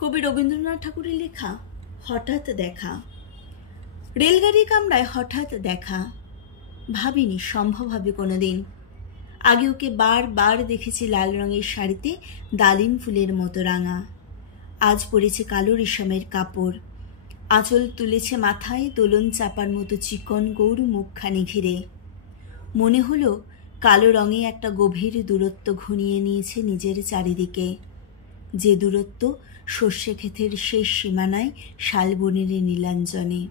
কবি রবীন্দ্রনাথ ঠাকুরের লেখা হঠাৎ দেখা। রেলগাড়ি কামরায় হঠাৎ দেখা, ভাবিনি সম্ভব হবে কোনোদিন। আগে ওকে বারবার দেখেছি লাল রঙের শাড়িতে ডালিম ফুলের মতো রাঙা। আজ পরেছে কালো রেশমের কাপড়, আঁচল তুলেছে মাথায় দোলন চাপার মতো চিকন গৌর মুখখানি ঘিরে। মনে হলো কালো রঙে একটা গভীর দূরত্ব ঘনিয়ে নিয়েছে নিজের চারিদিকে, যে দূরত্ব সর্ষে ক্ষেতের শেষ সীমানায় শালবনের নীলাঞ্জনে।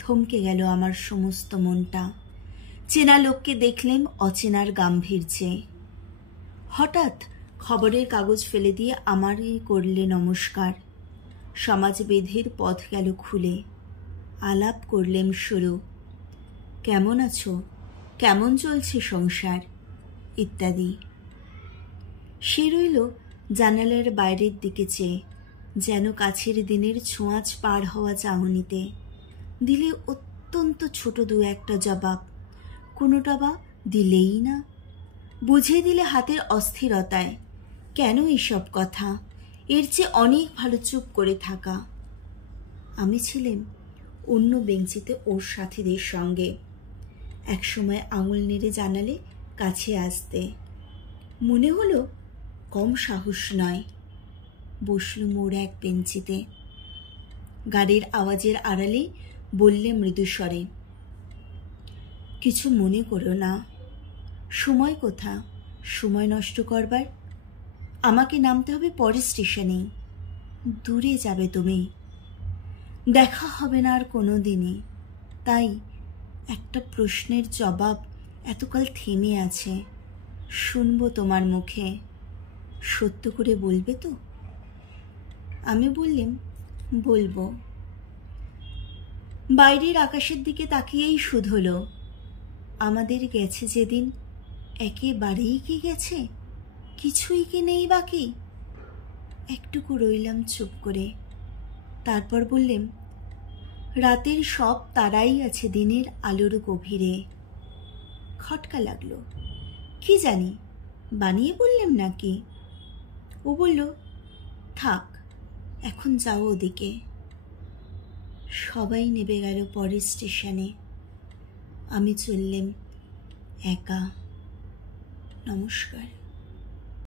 থমকে গেল আমার সমস্ত মনটা। চেনা লোককে দেখলেম অচেনার গাম্ভীর্যে। হঠাৎ খবরের কাগজ ফেলে দিয়ে আমারই করলে নমস্কার। সমাজবিধির পথ গেল খুলে, আলাপ করলেম শুরু। কেমন আছো, কেমন চলছে সংসার ইত্যাদি। সে রইল জানালার বাইরের দিকে চেয়ে, যেন কাছের দিনের ছোঁয়াচ পার হওয়া চাহনিতে। দিলে অত্যন্ত ছোট দু একটা জবাব, কোনোটা বা দিলেই না। বুঝিয়ে দিলে হাতের অস্থিরতায়, কেন এইসব কথা, এর চেয়ে অনেক ভালো চুপ করে থাকা। আমি ছিলাম অন্য বেঞ্চিতে ওর সাথীদের সঙ্গে। একসময় আঙুল নেড়ে জানালে কাছে আসতে, মনে হলো কম সাহস নয়। বসলুম ওর এক বেঞ্চিতে। গাড়ির আওয়াজের আড়ালে বললে মৃদুস্বরে, কিছু মনে করো না। সময় কোথা সময় নষ্ট করবার? আমাকে নামতে হবে পরের স্টেশনে। দূরে যাবে তুমি, দেখা হবে না আর কোনো দিনই। তাই একটা প্রশ্নের জবাব এতকাল থেমে আছে, শুনবো তোমার মুখে। সত্য করে বলবে তো? আমি বললাম, বলবো। বাইরের আকাশের দিকে তাকিয়েই শুধলো, আমাদের গেছে যেদিন একেবারেই কি গেছে? কিছুই কি নেই বাকি? একটুকু রইলাম চুপ করে। তারপর বললেম, রাতের সব তারাই আছে দিনের আলোর গভীরে। খটকা লাগলো, কি জানি বানিয়ে বললেম নাকি। ও বলল, থাক এখন যাও ওদিকে। সবাই নেবে গেল পরের স্টেশনে। আমি চললেম একা। নমস্কার।